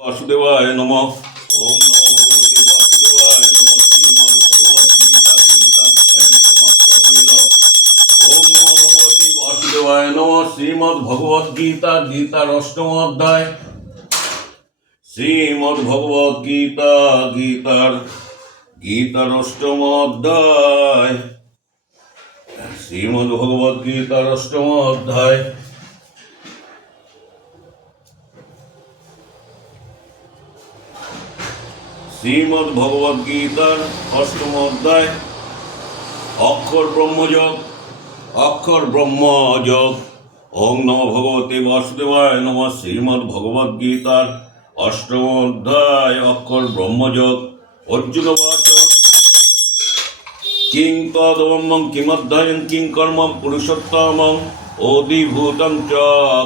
বাসুদেবায় নম। ওম বাসুদেবায় নম শ্রীমদ ভগবদ্গীতা গীতা ধ্যান সমাপ্ত হইল। ওম নম ভগবতী বাসুদেবায় নম। শ্রীমদ ভগবদ্গীতা গীতার অষ্টম অধ্যায়। শ্রীমদ ভগবদ্গীতা গীতার গীতার অষ্টম অধ্যায়। শ্রীমদ ভগবদ্গীতার অষ্টম অধ্যায়। শ্রীমদ্ ভগবদ গীতার অষ্টম অধ্যায় অক্ষর ব্রহ্মযোগ অক্ষর ব্রহ্মযোগ। ওং নম ভগবতে বাসুদেবায় নম শ্রীমদ্ ভগবদ গীতার অষ্টম অধ্যায় অক্ষর ব্রহ্মযোগ। অর্জুন কিং তদমং কিমধ্যায়ং, কিং কর্ম, পুরুষোত্তমং, অধিভূতং চ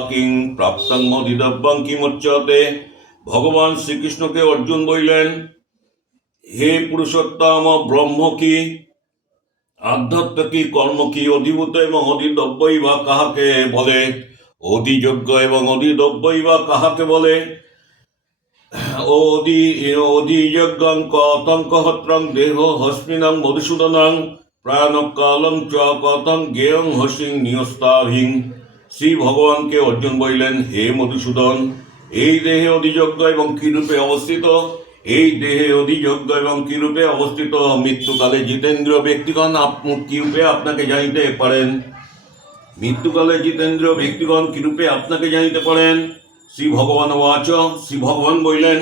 কিং প্রাপ্তং অধিদব্যং কিমুচ্যতে ভগবান শ্রীকৃষ্ণকে অর্জুন বললেন হে পুরুষোত্তম, ব্রহ্ম কি? আধ্যাত্ম কি, কর্ম কি? অধিভূত এবং অধিদ্রব্যই বা কাহাকে বলে? অধিযোগ্য এবং অধিদ্রব্যই বা কাহাকে বলে? অধি অধিযজ্ঞং কতঙ্ক হত্রং, দেহ হস্মিনং, মধুসূদনং, প্রাণকালং চ কথং জ্ঞেয়ং হসিং নিয়স্তাভিং। শ্রী ভগবানকে অর্জুন বললেন, হে মধুসূদন, এই দেহে অধিযোগ্য এবং কিরূপে অবস্থিত? এই দেহে অধিযোগ্য এবং কিরূপে অবস্থিত মৃত্যুকালে জিতেন্দ্র ব্যক্তিগণ কিরূপে আপনাকে জানিতে পারেন? মৃত্যুকালে জিতেন্দ্র ব্যক্তিগণ কিরূপে আপনাকে জানিতে পারেন? শ্রী ভগবান বাচ শ্রী ভগবান বললেন,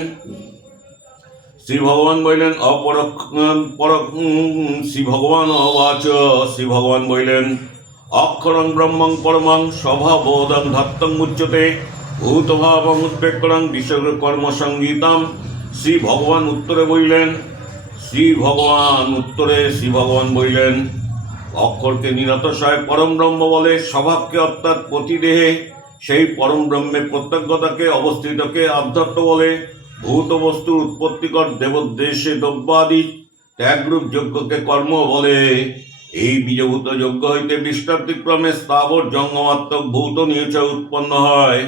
শ্রী ভগবান বললেন শ্রী ভগবান অবাচ শ্রী ভগবান বললেন, অক্ষরং ব্রহ্মং পরমং স্বভাবোদং ধত্তং উচ্যতে ভূতভাবং উদ্বেগকরং বিষয় কর্মসঙ্গীতাম শ্রী ভগবান উত্তরে বললেন শ্রী ভগবান উত্তরে শ্রী ভগবান বইলেন। অক্ষরকে নিরতশয় পরম ব্রহ্ম বলে, স্বভাবকে অর্থাৎ প্রতিদেহে, সেই পরম ব্রহ্মের প্রত্যক্ষতাকে, অবস্থিতকে আধ্যাত্ম বলে, ভূত বস্তুর উৎপত্তিকর দেবদেশে দ্রব্যাদি ত্যাগরূপ যজ্ঞকে কর্ম বলে। এই বীজভূত যজ্ঞ হইতে বিষ্টার্থিক্রমে স্থাবর জঙ্গমাত্মক ভূত নিয়চ উৎপন্ন হয়।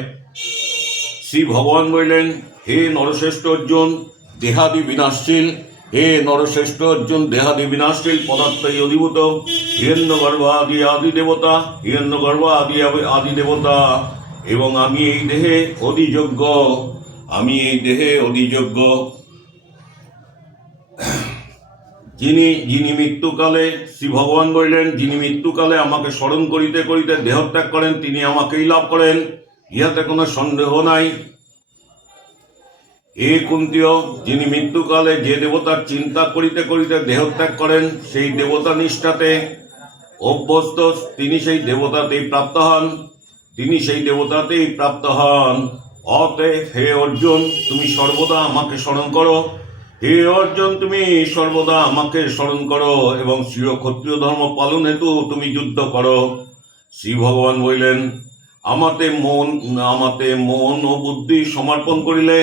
শ্রী ভগবান বললেন হে নরশ্রেষ্ঠ অর্জুন দেহাদি বিনাশশীল। হে নরশ্রেষ্ঠ অর্জুন দেহাদি বিনাশশীল পদার্থই অধিভূত। হিরণ্য গর্ভ আদি আদি দেবতা, হিরণ্য গর্ভ আদি আদি দেবতা। এবং আমি এই দেহে অধিযোগ্য, আমি এই দেহে অধিযোগ্য। যিনি যিনি মৃত্যুকালে, শ্রী ভগবান বললেন, যিনি মৃত্যুকালে আমাকে স্মরণ করিতে করিতে দেহত্যাগ করেন, তিনি আমাকেই লাভ করেন। ইহাতে কোনো সন্দেহ নাই। এ কুন্তীয় যিনি মৃত্যুকালে যে দেবতার চিন্তা করিতে করিতে দেহত্যাগ করেন, সেই দেবতা নিষ্ঠাতে অভ্যস্ত, তিনি সেই দেবতাতেই প্রাপ্ত হন। তিনি সেই দেবতাতেই প্রাপ্ত হন। অতএব হে অর্জুন, তুমি সর্বদা আমাকে স্মরণ করো। হে অর্জুন, তুমি সর্বদা আমাকে স্মরণ করো এবং শ্রীয় ক্ষত্রিয় ধর্ম পালন হেতু তুমি যুদ্ধ করো। শ্রী ভগবান বললেন, আমাতে মন আমাতে মন ও বুদ্ধি সমর্পণ করিলে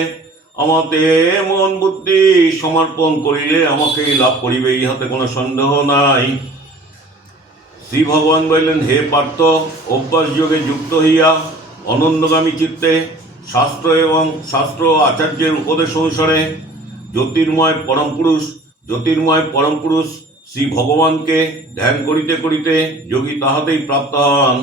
আমাতে মন বুদ্ধি সমর্পণ করিলে আমাকে লাভ করিবে, ইহাতে কোনো সন্দেহ নাই। শ্রী ভগবান বললেন, হে পার্থ, অভ্যাস যোগে যুক্ত হইয়া অনন্দগামী চিত্তে শাস্ত্র এবং শাস্ত্র আচার্যের উপদেশ অনুসারে জ্যোতির্ময় পরম পুরুষ, জ্যোতির্ময় পরম পুরুষ শ্রী ভগবানকে ধ্যান করিতে করিতে যোগী তাহাতেই প্রাপ্ত হন।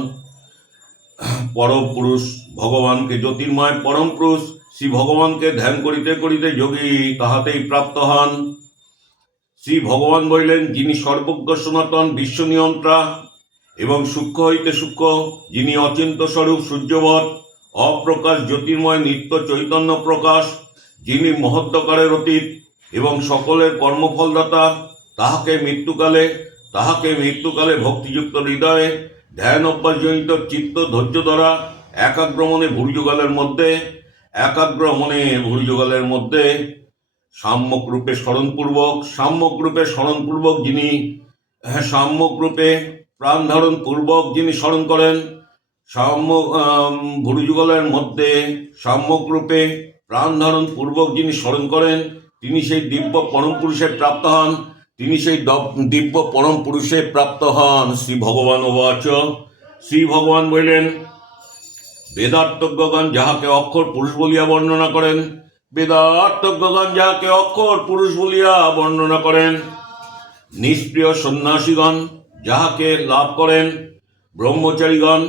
পরম পুরুষ ভগবানকে জ্যোতির্ময় পরম পুরুষ শ্রী ভগবানকে ধ্যান করিতে করিতে যোগী তাহাতেই প্রাপ্ত হন। শ্রী ভগবান বলিলেন, যিনি সর্বজ্ঞ সনাতন বিশ্ব নিয়ন্ত্রা এবং সূক্ষ্ম হইতে সূক্ষ্ম, যিনি অচিন্ত স্বরূপ সূর্যবৎ, অপ্রকাশ জ্যোতির্ময় নিত্য চৈতন্য প্রকাশ, যিনি মহত্বকারের অতীত এবং সকলের কর্মফলদাতা, তাহাকে মৃত্যুকালে তাহাকে মৃত্যুকালে ভক্তিযুক্ত হৃদয়ে ধ্যান অভ্যাসজনিত চিত্ত ধৈর্য দ্বারা একাগ্রমণে ভুর্যুগালের মধ্যে একাগ্র মনে ভুর্যুগালের মধ্যে সাম্যক রূপে স্মরণপূর্বক সাম্যক রূপে স্মরণপূর্বক যিনি হ্যাঁ সাম্যক রূপে প্রাণ ধারণ পূর্বক যিনি স্মরণ করেন, সাম্য ভুরুযুগলের মধ্যে সাম্যক রূপে প্রাণ ধারণ পূর্বক যিনি স্মরণ করেন, তিনি সেই দিব্য পরম পুরুষে প্রাপ্ত হন, তিনি সেই দব- দিব্য পরম পুরুষে প্রাপ্ত হন। শ্রী ভগবান ওবাচ শ্রী ভগবান বললেন বেদার্থজ্ঞগণ যাহাকে অক্ষর পুরুষ বলিয়া বর্ণনা করেন, বেদার্থজ্ঞগণ যাহাকে অক্ষর পুরুষ বলিয়া বর্ণনা করেন, নিষ্প্রিয় সন্ন্যাসীগণ যাহাকে লাভ করেন, ব্রহ্মচারীগণ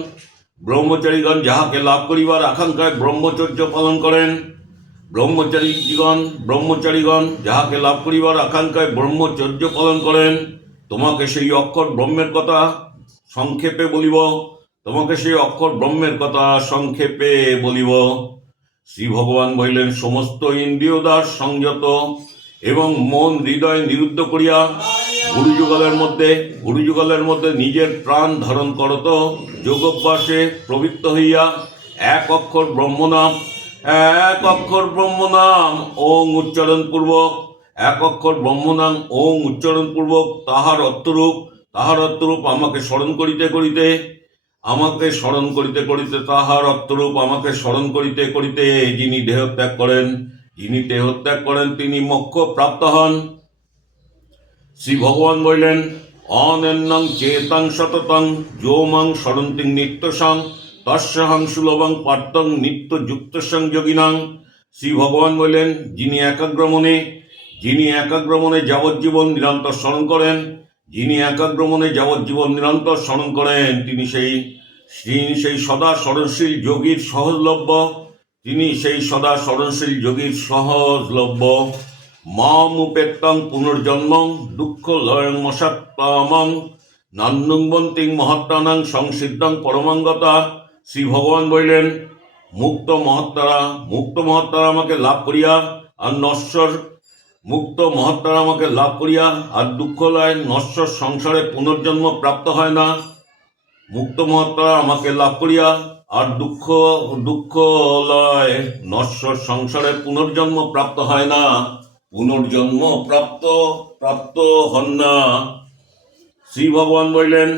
ব্রহ্মচারীগণ যাহাকে লাভ করিবার আকাঙ্ক্ষায় ব্রহ্মচর্য পালন করেন, ব্রহ্মচারীগণ ব্রহ্মচারীগণ যাহাকে লাভ করিবার আকাঙ্ক্ষায় ব্রহ্মচর্য পালন করেন, তোমাকে সেই অক্ষর ব্রহ্মের কথা সংক্ষেপে বলিব তোমাকে সেই অক্ষর ব্রহ্মের কথা সংক্ষেপে বলিব। শ্রী ভগবান বলিলেন, সমস্ত ইন্দ্রিয় দাস সংযত এবং মন হৃদয় নিরুদ্ধ করিয়া গুরুযুগলের মধ্যে গুরুযুগলের মধ্যে নিজের প্রাণ ধারণ করত যোগভ্যাসে প্রবৃত্ত হইয়া এক অক্ষর ব্রহ্মনাম, এক অক্ষর ব্রহ্মনাম ওং উচ্চারণ পূর্বক, এক অক্ষর ব্রহ্মনাম ওং উচ্চারণ পূর্বক তাহার অর্থরূপ তাহার অর্থরূপ আমাকে স্মরণ করিতে করিতে আমাকে স্মরণ করিতে করিতে তাহার অর্থরূপ আমাকে স্মরণ করিতে করিতে যিনি দেহত্যাগ করেন, যিনি দেহত্যাগ করেন তিনি মোক্ষ প্রাপ্ত হন। শ্রী ভগবান বললেন, অনন্যং চেতাং সততং যোমাং স্মরন্তিং নিত্যসং তস্যহং সুলভং পার্থং নিত্য যুক্ত যোগিনাং। শ্রী ভগবান বললেন, যিনি একাগ্রমণে যিনি একাগ্রমণে যাবজ্জীবন নিরন্তর স্মরণ করেন যিনি একাগ্রমণে যাবজ্জীবন নিরন্তর স্মরণ করেন, তিনি সেই তিনি সেই সদা স্মরণশীল যোগীর সহজলভ্য। তিনি সেই সদা স্মরণশীল যোগীর সহজলভ্য। মাম উপেত্তং পুনর্জন্মং দুঃখ লয়ং মশাত্মামং নান্নুবন্তিং মহাত্মানাং সংসিদ্ধং পরমাঙ্গতা। শ্রী ভগবান বললেন, মুক্ত মহাত্মারা মুক্ত মহাত্মারা আমাকে লাভ করিয়া আর নশ্বর মুক্ত মহাত্মারা আমাকে লাভ করিয়া আর দুঃখ লয় নশ্বর সংসারে পুনর্জন্ম প্রাপ্ত হয় না। মুক্ত মহাত্মারা আমাকে লাভ করিয়া আর দুঃখ দুঃখ লয় নশ্বর সংসারে পুনর্জন্ম প্রাপ্ত হয় না। পুনর্জন্ম প্রাপ্ত প্রাপ্ত হন না। শ্রী ভগবান বললেন,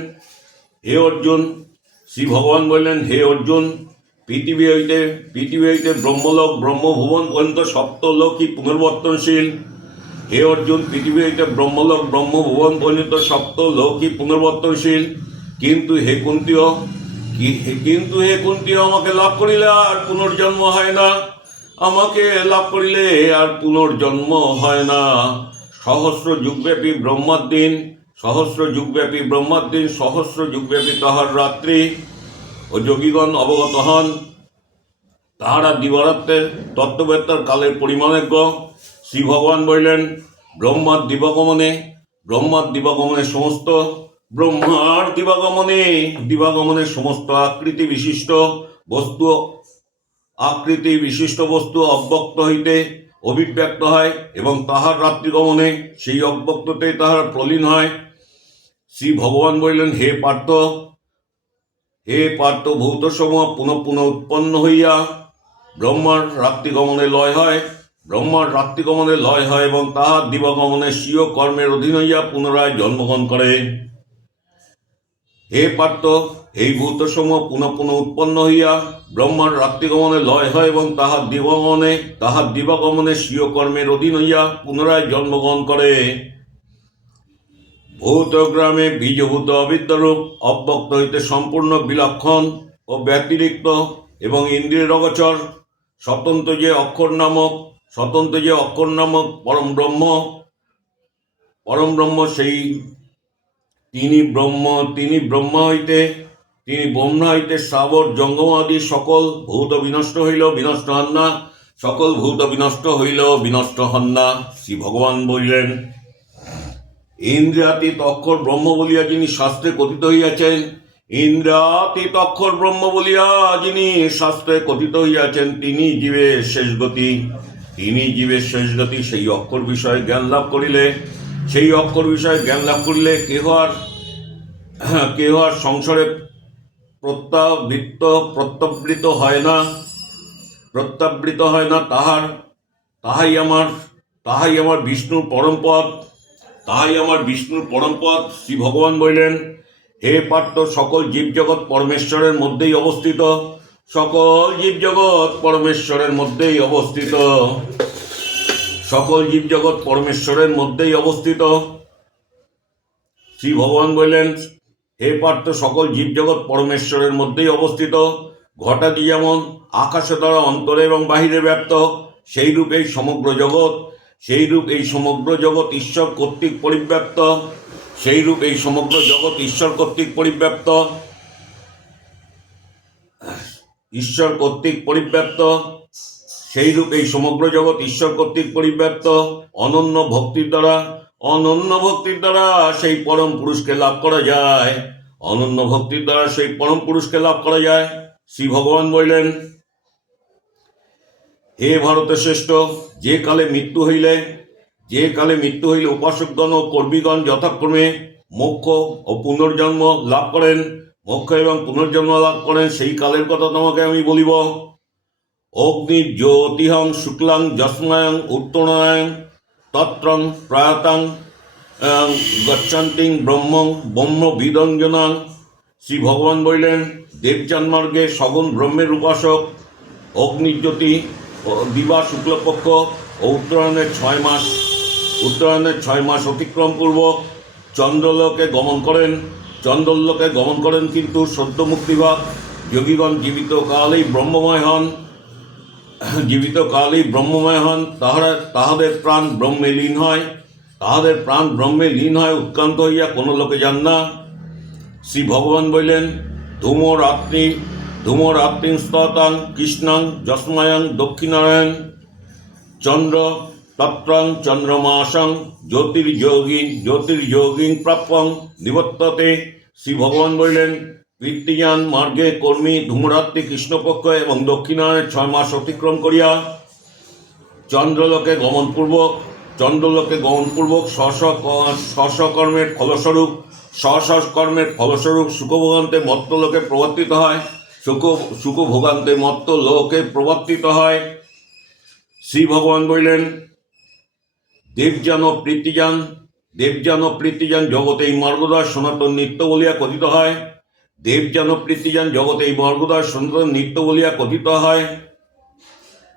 হে অর্জুন, শ্রী ভগবান বললেন, হে অর্জুন, পৃথিবী হইতে পৃথিবী হইতে ব্রহ্মলোক, ব্রহ্মভুবন পর্যন্ত সপ্তলোকই পুনর্বর্তনশীল। হে অর্জুন পৃথিবী হইতে ব্রহ্মলোক, ব্রহ্মভুবন পর্যন্ত লৌকিক পুনর্বর্তনশীল। কিন্তু হে কুন্তীয় কিন্তু হে কুন্তীয়, আমাকে লাভ করিলে আর পুনর্জন্ম হয় না। আমাকে লাভ করিলে আর পুনর্জন্ম হয় না। সহস্র যুগব্যাপী ব্রহ্মার দিন সহস্র যুগব্যাপী ব্রহ্মার দিন সহস্র যুগব্যাপী তাহার রাত্রি। ও যোগীগণ অবগত হন, তাহারা দিবারাত্রের তত্ত্ববেত্তার কালের পরিমাণজ্ঞ। শ্রী ভগবান বললেন, ব্রহ্মার দিবাগমনে ব্রহ্মার দিবাগমনে সমস্ত, ব্রহ্মার দিবাগমনে দিবাগমনে সমস্ত আকৃতি বিশিষ্ট বস্তু, আকৃতি বিশিষ্ট বস্তু অব্যক্ত হইতে অভিব্যক্ত হয় এবং তাহার রাত্রিগমনে সেই অব্যক্ততে তাহার প্রলীন হয়। শ্রী ভগবান বললেন, হে পার্থ হে পার্থ ভৌত সমূহ পুনঃ পুনঃ উৎপন্ন হইয়া ব্রহ্মার রাত্রিগমনে লয় হয়। ব্রহ্মার রাত্রিগমনে লয় হয় এবং তাহার দিবগমনে স্বীয় কর্মের অধীন হইয়া পুনরায় জন্মগ্রহণ করে। হে পার্থ, এই ভূতসমূহ পুনঃ পুনঃ উৎপন্ন হইয়া ব্রহ্মার রাত্রিগমনে লয় হয় এবং তাহার দিবগমনে, তাহার দিবাগমনে স্বীয় কর্মের অধীন হইয়া পুনরায় জন্মগ্রহণ করে। ভূত গ্রামে বীজভূত অবিদ্যারূপ, অব্যক্ত হইতে সম্পূর্ণ বিলক্ষণ ও ব্যতিরিক্ত এবং ইন্দ্রিয়ের অগোচর স্বতন্ত্র যে অক্ষর নামক স্বতন্ত্র যে অক্ষর নামক পরম ব্রহ্ম পরম ব্রহ্ম সেই তিনি ব্রহ্ম তিনি ব্রহ্ম হইতে, তিনি ব্রহ্মা হইতে শ্রাবর জঙ্গম আদি সকল ভূত বিনষ্ট হইল, বিনষ্ট হন না। সকল ভূত বিনষ্ট হইল, বিনষ্ট হন না। শ্রী ভগবান বলিলেন, ইন্দ্রাতীত অক্ষর ব্রহ্ম বলিয়া যিনি শাস্ত্রে কথিত হইয়াছেন, ইন্দ্রাতীত অক্ষর ব্রহ্ম বলিয়া যিনি শাস্ত্রে কথিত হইয়াছেন, তিনি জীবের শেষ গতি তিনি জীবের শেষ গতি সেই অক্ষর বিষয়ে জ্ঞান লাভ করিলে, সেই অক্ষর বিষয়ে জ্ঞান লাভ করিলে কেহ আর কেহ আর সংসারে প্রত্যাবৃত্ত প্রত্যাবৃত হয় না প্রত্যাবৃত হয় না তাহার। তাহাই আমার তাহাই আমার বিষ্ণুর পরম পদ, তাহাই আমার বিষ্ণুর পরম পদ, শ্রী ভগবান বললেন, হে পার্থ সকল জীবজগৎ পরমেশ্বরের মধ্যেই অবস্থিত। সকল জীবজগৎ পরমেশ্বরের মধ্যেই অবস্থিত। সকল জীবজগৎ পরমেশ্বরের মধ্যেই অবস্থিত। শ্রী ভগবান বললেন, হে পার্থ, সকল জীবজগৎ পরমেশ্বরের মধ্যেই অবস্থিত। ঘটাদি যেমন আকাশে দ্বারা অন্তরে এবং বাহিরে ব্যপ্ত সেই রূপ এই সমগ্র জগৎ সেই রূপ এই সমগ্র জগৎ ঈশ্বর কর্তৃক পরিব্যাপ্ত সেই রূপ এই সমগ্র জগৎ ঈশ্বর কর্তৃক পরিব্যাপ্ত ঈশ্বর কর্তৃক পরিব্যাপ্ত। সেই রূপ এই সমগ্র জগৎ ঈশ্বর কর্তৃক পরিব্যাপ্ত। অনন্য ভক্তির দ্বারা, অনন্য ভক্তির দ্বারা সেই পরম পুরুষকে লাভ করা যায়। অনন্য ভক্তির দ্বারা সেই পরম পুরুষকে লাভ করা যায়। শ্রী ভগবান বললেন, হে ভারতের শ্রেষ্ঠ, যে কালে মৃত্যু হইলে, যে কালে মৃত্যু হইলে উপাসকগণ ও কর্মীগণ যথাক্রমে মোক্ষ ও পুনর্জন্ম লাভ করেন। মোক্ষ এবং পুনর্জন্ম লাভ করেন, সেই কালের কথা তোমাকে আমি বলিব। অগ্নি, জ্যোতিহং, শুক্লাং যস্মায়ং উত্তরায়ং তত্রং প্রয়াতাং গচ্ছান্তিং, ব্রহ্ম ব্রহ্ম বিদঞ্জনাং। শ্রী ভগবান বললেন দেবচান মার্গে সগুণ ব্রহ্মের উপাসক অগ্নিজ্যোতি দিবা শুক্লপক্ষ, ও উত্তরায়ণের ছয় মাস, উত্তরায়ণের ছয় মাস অতিক্রম পূর্বক চন্দ্রলোকে গমন করেন। চন্দ্রলোকে গমন করেন কিন্তু সদ্য মুক্তিবাদ যোগীগণ জীবিত কালেই ব্রহ্মময় হন। জীবিত কালেই ব্রহ্মময় হন। তাহারা, তাহাদের প্রাণ ব্রহ্মে লীন হয়। তাহাদের প্রাণ ব্রহ্মে লীন হয়, উৎক্রান্ত হইয়া কোনো লোকে যান না। শ্রী ভগবান বললেন ধূম রাত্রি ধূম রাত্রি স্ততাং কৃষ্ণাং যস্মায়ং দক্ষিণারায়ণ চন্দ্র তত্রং চন্দ্রমাসং জ্যোতির্যোগী জ্যোতির্যোগী প্রাপ্যং নিবর্ততে শ্রী ভগবান বললেন, কীর্তিযান মার্গে কর্মী ধূমরাত্রি কৃষ্ণপক্ষ এবং দক্ষিণায়নের ছয় মাস অতিক্রম করিয়া চন্দ্রলোকে গমনপূর্বক চন্দ্রলোকে গমনপূর্বক স্ব কর্মের ফলস্বরূপ স্ব কর্মের ফলস্বরূপ সুখভোগান্তে মত্ত লোকে প্রবর্তিত হয়, সুখ, সুখভোগান্তে মত্ত লোকে প্রবর্তিত হয়। শ্রী ভগবান বললেন দেবযান প্রীতিযান দেবযান প্রীতিযান জগতে এই মর্গদার সনাতন নিত্য বলিয়া কথিত হয়। দেবযান প্রীতিযান জগতে এই মর্গদার সনাতন নিত্য বলিয়া কথিত হয়।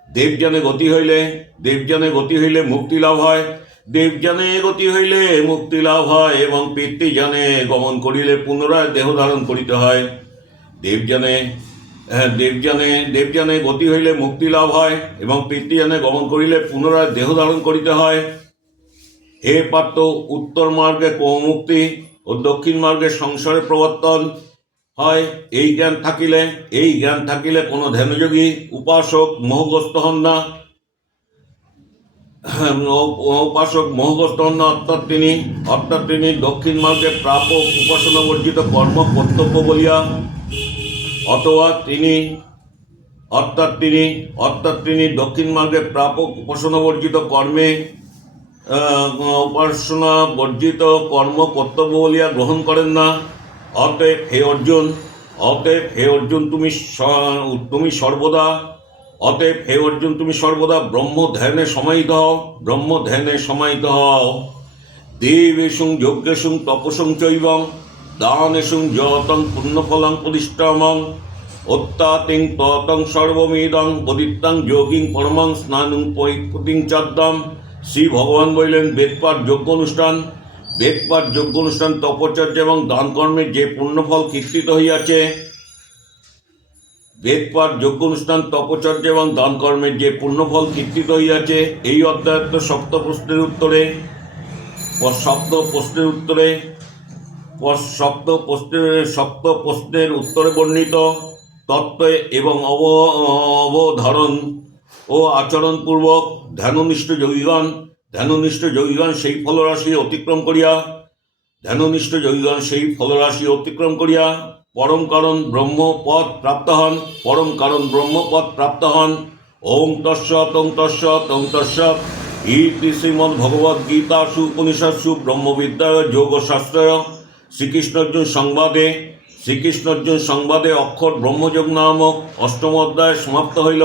দেবযানে গতি হইলে দেবযানে গতি হইলে মুক্তি লাভ হয়। দেবযানে গতি হইলে মুক্তি লাভ হয় এবং পিতৃযানে গমন করিলে পুনরায় দেহ ধারণ করিতে হয়। দেবযানে হ্যাঁ, দেবযানে দেবযানে গতি হইলে মুক্তি লাভ হয় এবং পিতৃযানে গমন করিলে পুনরায় দেহ ধারণ করিতে হয়। হে পার্থ, উত্তর মার্গে কৌমুক্তি ও দক্ষিণ মার্গে সংসারে প্রবর্তন। হয়, এই জ্ঞান থাকিলে, এই জ্ঞান থাকিলে কোনো ধ্যানযোগী উপাসক, মোহগ্রস্ত হন না। উপাসক, মোহগ্রস্ত হন না, অর্থাৎ তিনি অর্থাৎ তিনি দক্ষিণ মার্গে প্রাপক উপাসনা বর্জিত কর্ম কর্তব্য বলিয়া। অথবা তিনি, অর্থাৎ তিনি অর্থাৎ তিনি দক্ষিণ মার্গে প্রাপক উপাসনা বর্জিত কর্মে উপাসনা, বর্জিত কর্ম, কর্তব্য বলিয়া গ্রহণ করেন না। অতএব হে অর্জুন, অতএব হে অর্জুন, তুমি তুমি সর্বদা, অতএব হে অর্জুন, তুমি সর্বদা ব্রহ্ম ধ্যানে সমাহিত হও। ব্রহ্ম ধ্যানে সমাহিত হও। দেবেশুং যজ্ঞেশুং তপসং চৈবং দানেশুং যতং, পুণ্যফলং প্রতিষ্ঠামং অত্যাতিং ততং সর্বমিদং বদিত্তাং যোগিং, পরমং, স্নানুং পৈপুতিং চাদ্দাম শ্রী ভগবান বললেন, বেদপাঠ যোগ্য অনুষ্ঠান। বেদপাঠ যোগ্য অনুষ্ঠান তপচর্যা এবং দান কর্মের যে পুণ্যফল কীর্তিত হইয়াছে, বেদপাঠ যোগ্য অনুষ্ঠান তপচর্যা এবং দান কর্মের যে পুণ্যফল কীর্তিত হইয়াছে, এই অধ্যায়ত্ব সপ্ত প্রশ্নের উত্তরে সপ্ত প্রশ্নের উত্তরে সপ্ত প্রশ্নের সপ্ত প্রশ্নের উত্তরে বর্ণিত তত্ত্ব এবং অব, অবধারণ ও আচরণপূর্বক ধ্যাননিষ্ঠ যোগীগণ ধ্যাননিষ্ঠ যোগীগণ সেই ফলরাশি অতিক্রম করিয়া, ধ্যাননিষ্ঠ যোগীগণ সেই ফলরাশি অতিক্রম করিয়া, পরম কারণ ব্রহ্মপদ প্রাপ্ত হন, পরম কারণ ব্রহ্মপদ প্রাপ্ত হন। ওম তস্যৎ ওম তস্যৎ ওম তস্যৎ ইতি শ্রীমদ্ ভগবদ্ গীতাসু উপনিষৎসু ব্রহ্মবিদ্যায় যোগশাস্ত্রয়। শ্রীকৃষ্ণর্জুন সংবাদে শ্রীকৃষ্ণর্জুন সংবাদে অক্ষর ব্রহ্মযোগ নামক অষ্টম অধ্যায় সমাপ্ত হইল।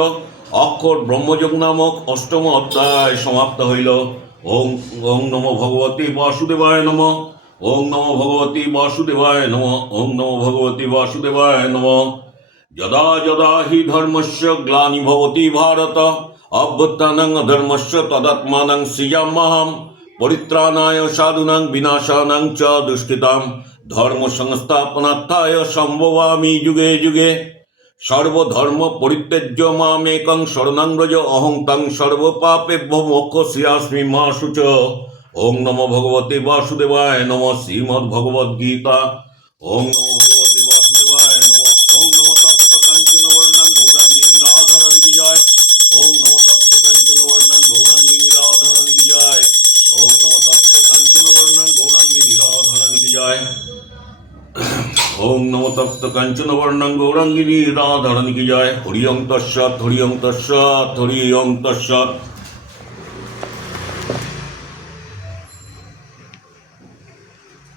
অক্ষর ব্রহ্মযোগ নামক অষ্টম অধ্যায় সমাপ্ত হইল। ওং ওং নম ভগবতী বাসুদেবায় নম। ওং নম ভগবতী বাসুদেবায় নম। ওং নম ভগবতী বাসুদেবায় নম। যদা যদা হি ধর্মস্য গ্লানি ভবতি ভারত। অভ্যুত্থানং ধর্মস্য তদাত্মানং সৃজাম্যহম পরিত্রাণায় সাধুনাং বিনাশানাং চ দুষ্কৃতাম। ধর্ম সংস্থাপনার্থায় সম্ভবামি যুগে যুগে। সর্বধর্ম পরিত্যাজ্য মামেকং শরণাঙ্গজ অহং তং সর্বপাপেভ্য মোক্ষস্যাস্মি মা শুচ। ওং নম ভগবতে বাসুদেবায় নম শ্রীমদ্ ভগবদ্গীতা ওং নমো তপ্ত কাঞ্চন বর্ণাং গৌরাঙ্গিনী রাধারণী কি জয়? হরি অং তৎসৎ হরি অং তৎসৎ হরি অং তস্সৎ